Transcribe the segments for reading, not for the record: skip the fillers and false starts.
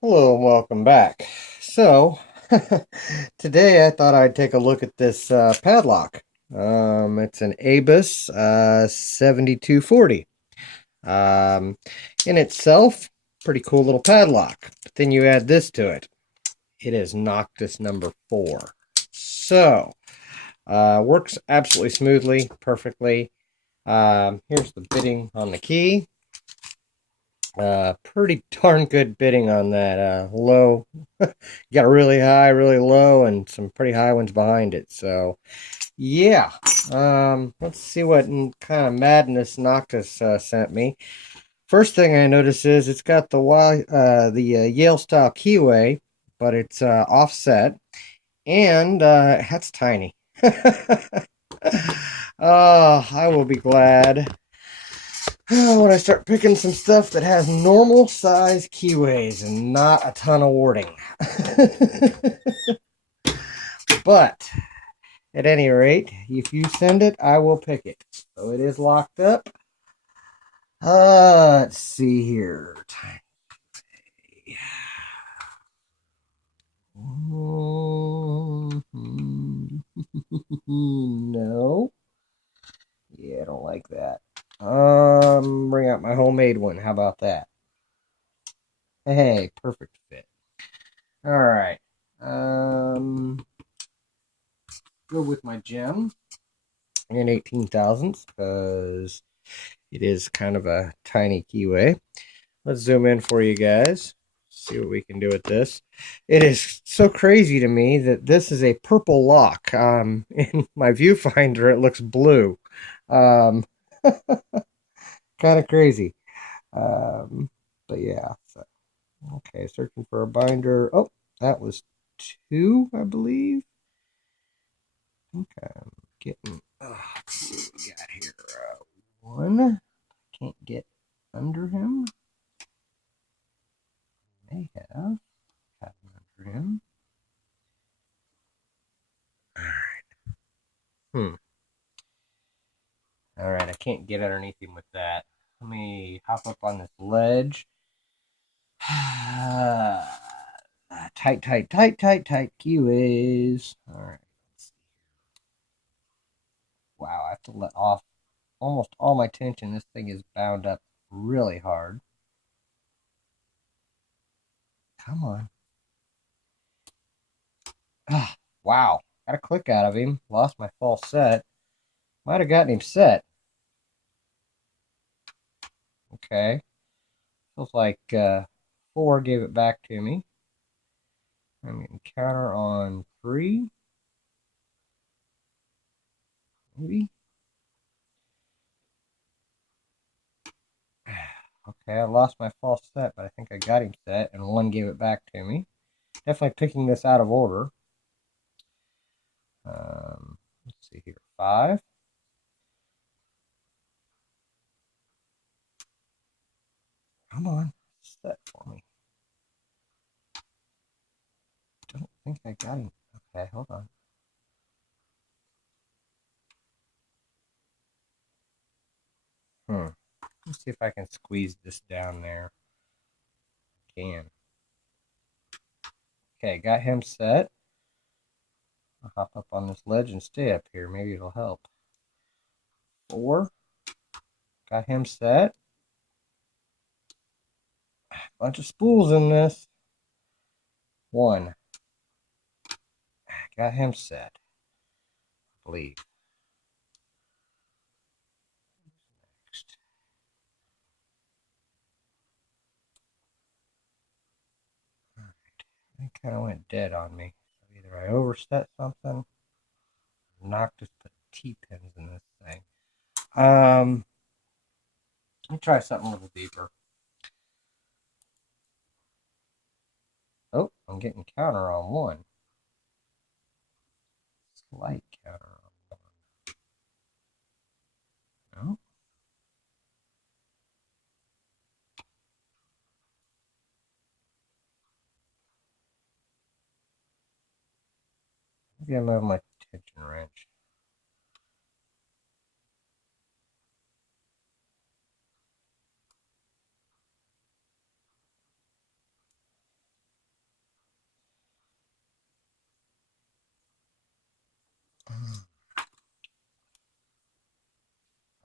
Hello and welcome back. So, today I thought I'd take a look at this padlock. It's an Abus 7240. Um, in itself, pretty cool little padlock. But then you add this to it. It is Noctis number 4. So, works absolutely smoothly, perfectly. Here's the bitting on the key. Pretty darn good bidding on that low. You got a really high, really low, and some pretty high ones behind it. So, yeah. Let's see what kind of madness Noctis sent me. First thing I notice is it's got the Yale style keyway, but it's offset, and that's tiny. Oh, I will be glad when I start picking some stuff that has normal size keyways and not a ton of warding. But at any rate, if you send it, I will pick it. So it is locked up. Let's see here. No. Yeah, I don't like that. Bring out my homemade one. How about that? Hey, perfect fit. All right. Um, go with my gem in 18 thousandths because it is kind of a tiny keyway. Let's zoom in for you guys. See what we can do with this. It is so crazy to me that this is a purple lock. In my viewfinder, it looks blue. Um, kind of crazy. Um, but yeah. So, okay, searching for a binder. Oh, that was two, I believe. Okay, I'm getting. Let's see what we got here. One. Can't get under him. May have gotten under him. Hmm. All right, I can't get underneath him with that. Let me hop up on this ledge. Tight, tight, tight, tight, tight keyways. All right. Wow, I have to let off almost all my tension. This thing is bound up really hard. Come on. Ah, wow. Got a click out of him. Lost my false set. Might have gotten him set. Okay. Feels like 4 gave it back to me. I'm getting counter on 3. Maybe. Okay, I lost my false set, but I think I got him set, and 1 gave it back to me. Definitely picking this out of order. Let's see here. 5. Come on. Set for me. Don't think I got him. Okay, hold on. Let's see if I can squeeze this down there. I can. Okay, got him set. I'll hop up on this ledge and stay up here. Maybe it'll help. 4. Got him set. Bunch of spools in this. 1. Got him set. I believe. Next. Alright. It kind of went dead on me. So either I overset something or Noctis put T-pins in this thing. Let me try something a little deeper. Oh, I'm getting counter on 1. Slight counter on 1. No. Maybe I'm having my tension wrench.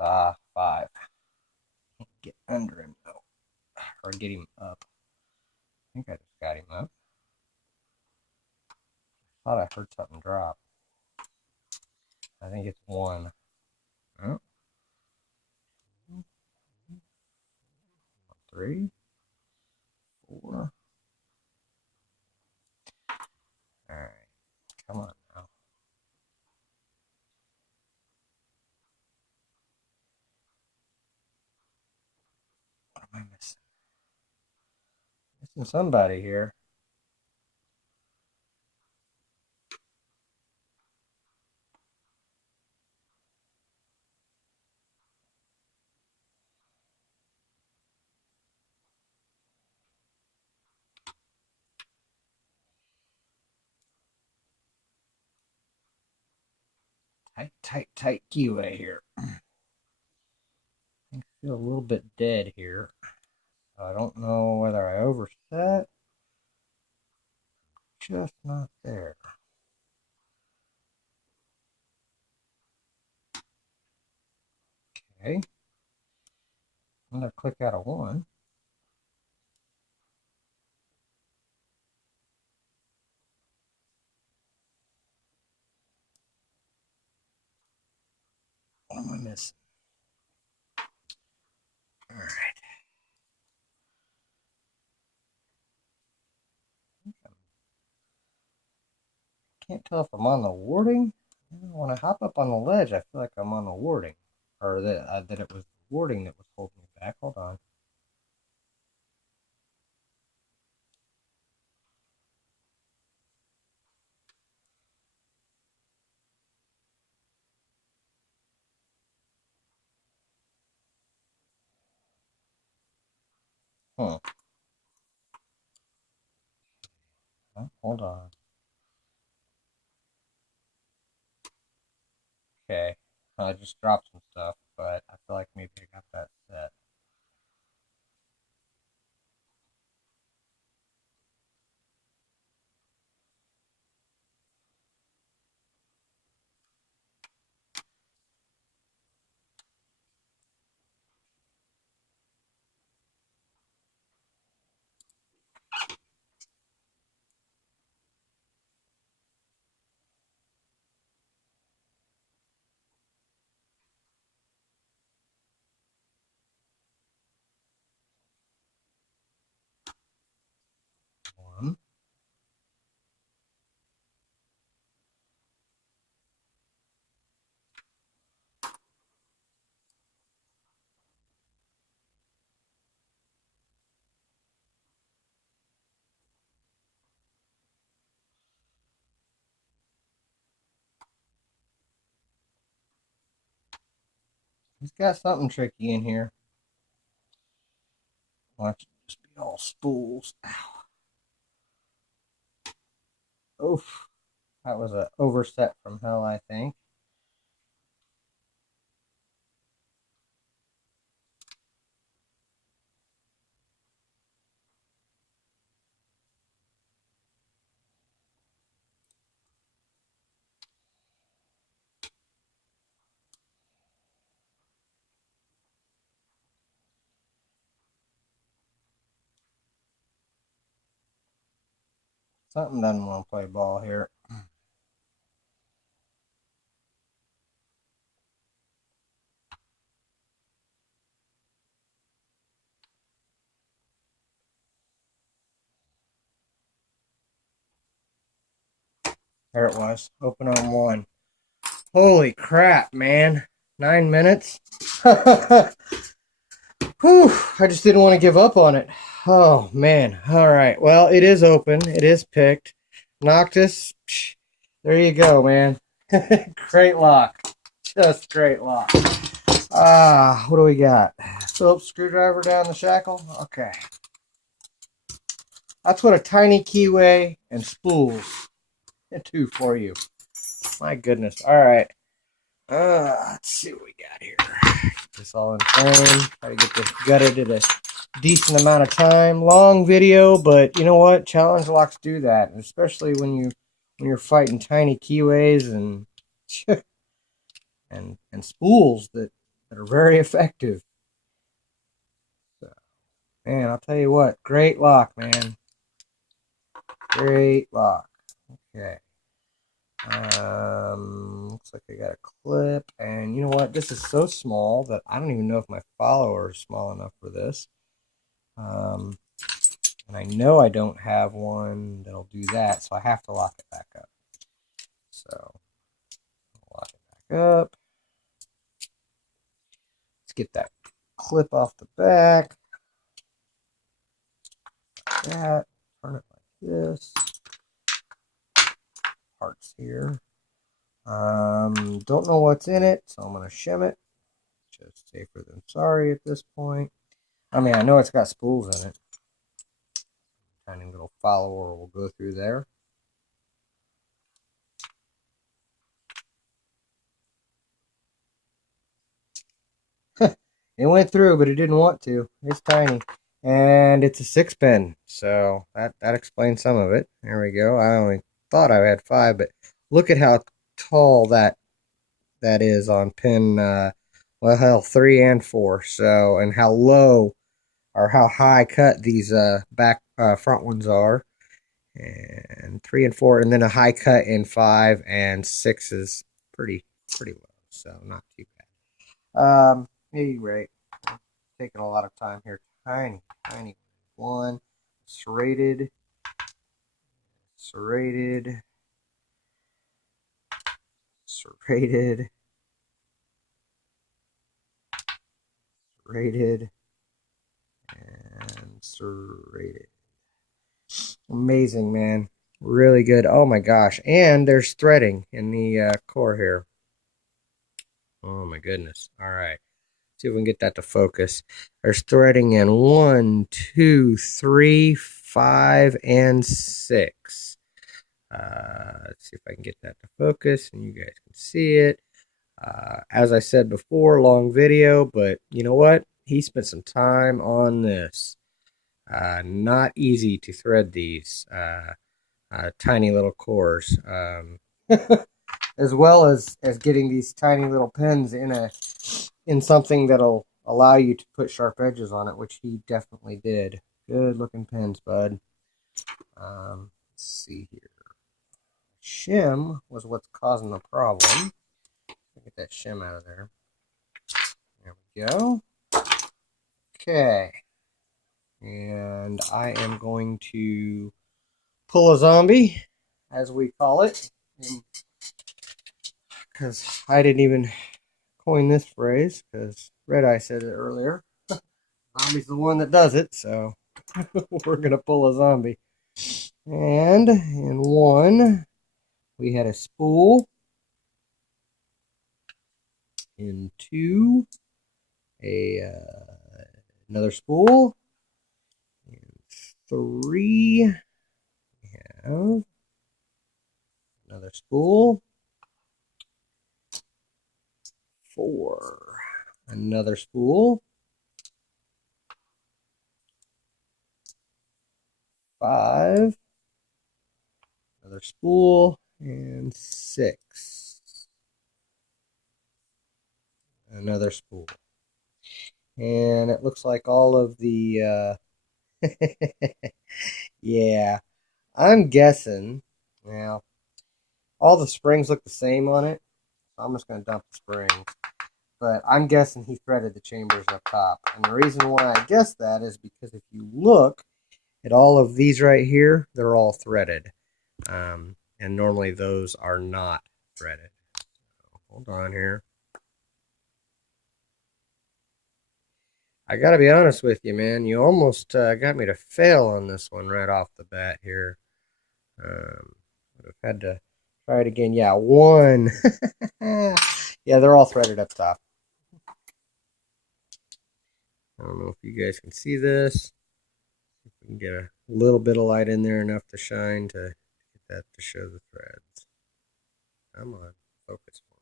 Ah, 5. Can't get under him though. Or get him up. I think I just got him up. Thought I heard something drop. I think it's 1. Oh. 3, 4. Alright. Come on now. What am I missing? Missing somebody here. Tight keyway here. I feel a little bit dead here. So I don't know whether I overset. Just not there. Okay. I'm going to click out of 1. What am I missing? All right. Can't tell if I'm on the warding. When I hop up on the ledge, I feel like I'm on the warding. Or that it was the warding that was holding me back. Hold on. Huh. Oh, hold on. Okay. I just dropped some stuff, but I feel like maybe I got that set. One. He's got something tricky in here. Watch it just be all spools. Ow. Oof. That was an overset from hell, I think. Something doesn't want to play ball here. There it was. Open on 1. Holy crap, man. 9 minutes. Whew. I just didn't want to give up on it. Oh, man. All right. Well, it is open. It is picked. Noctis. There you go, man. Great lock. Just great lock. What do we got? Phillips screwdriver down the shackle. Okay. That's what a tiny keyway and spools do for you. My goodness. All right. Let's see what we got here. Get this all in frame. Try to get this gutted in a decent amount of time. Long video, but you know what? Challenge locks do that, and especially when you're fighting tiny keyways and and spools that that are very effective. So, man, I'll tell you what, great lock, man. Great lock. Okay. Looks like I got a clip, and you know what? This is so small that I don't even know if my follower is small enough for this. And I know I don't have one that'll do that, so I have to lock it back up. So, lock it back up. Let's get that clip off the back. That, turn it like this. Parts here. Don't know what's in it, so I'm going to shim it. Just safer than sorry at this point. I mean, I know it's got spools in it. Tiny little follower will go through there. It went through, but it didn't want to. It's tiny. And it's a 6-pin, so that explains some of it. There we go. I only thought I had 5, but look at how tall that is on pin, well, hell, 3 and 4. So, and how low or how high cut these front ones are. And 3 and 4, and then a high cut in 5 and 6 is pretty low, so not too bad. Anyway, taking a lot of time here. Tiny one, serrated, and serrated. Amazing, man. Really good. Oh my gosh. And there's threading in the core here. Oh my goodness. All right. See if we can get that to focus. There's threading in 1, 2, 3, 5, and 6. Let's see if I can get that to focus and you guys can see it. As I said before, long video, but you know what? He spent some time on this. Not easy to thread these tiny little cores. As well as getting these tiny little pins in something that'll allow you to put sharp edges on it, which he definitely did. Good looking pins, bud. Let's see here. Shim was what's causing the problem. Get that shim out of there. There we go. Okay. And I am going to pull a zombie, as we call it, because I didn't even coin this phrase, because Red Eye said it earlier. Zombie's the one that does it, so we're going to pull a zombie. And in 1, we had a spool. In 2, another spool. In 3, we have another spool. 4, another spool. 5, another spool. And 6, another spool. And it looks like all of the yeah, I'm guessing, well, all the springs look the same on it, so I'm just going to dump the springs. But I'm guessing he threaded the chambers up top. And the reason why I guess that is because if you look at all of these right here, they're all threaded. And normally those are not threaded. So hold on here. I gotta be honest with you, man. You almost got me to fail on this one right off the bat here. I've had to try it again. Yeah, 1. Yeah, they're all threaded up top. I don't know if you guys can see this. If we can get a little bit of light in there, enough to shine to get that to show the threads. Come on, focus for me.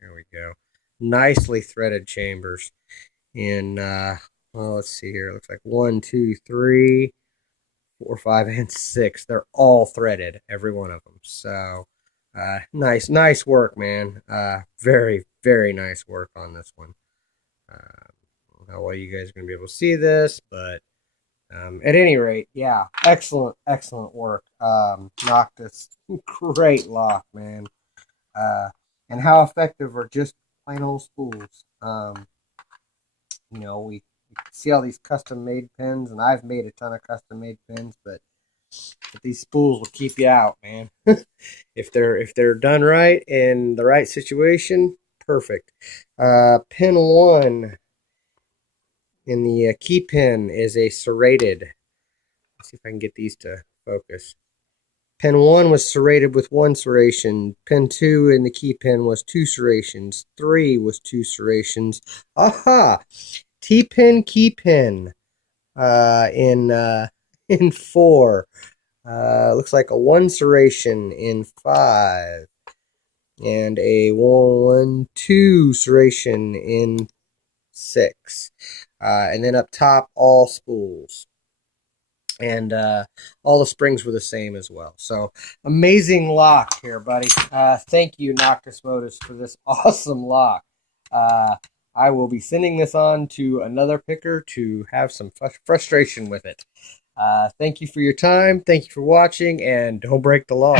There we go. Nicely threaded chambers in, well, let's see here. It looks like 1, 2, 3, 4, 5, and 6. They're all threaded, every one of them. So Nice work, man. Very nice work on this one. I don't know how well you guys are going to be able to see this, but at any rate, yeah, excellent work. Noctis, great lock, man. And how effective are just plain old spools. We see all these custom made pins, and I've made a ton of custom made pins, but these spools will keep you out, man. if they're done right in the right situation, perfect. Pin 1 in the key pin is a serrated. Let's see if I can get these to focus. Pin 1 was serrated with 1 serration. Pin 2 in the key pin was 2 serrations. 3 was 2 serrations. Aha! T-pin, key pin in 4. Looks like a 1 serration in 5. And a 2 serration in 6. And then up top, all spools. And all the springs were the same as well. So, amazing lock here, buddy. Thank you, Noctis Motus, for this awesome lock. I will be sending this on to another picker to have some frustration with it. Thank you for your time. Thank you for watching, and don't break the law.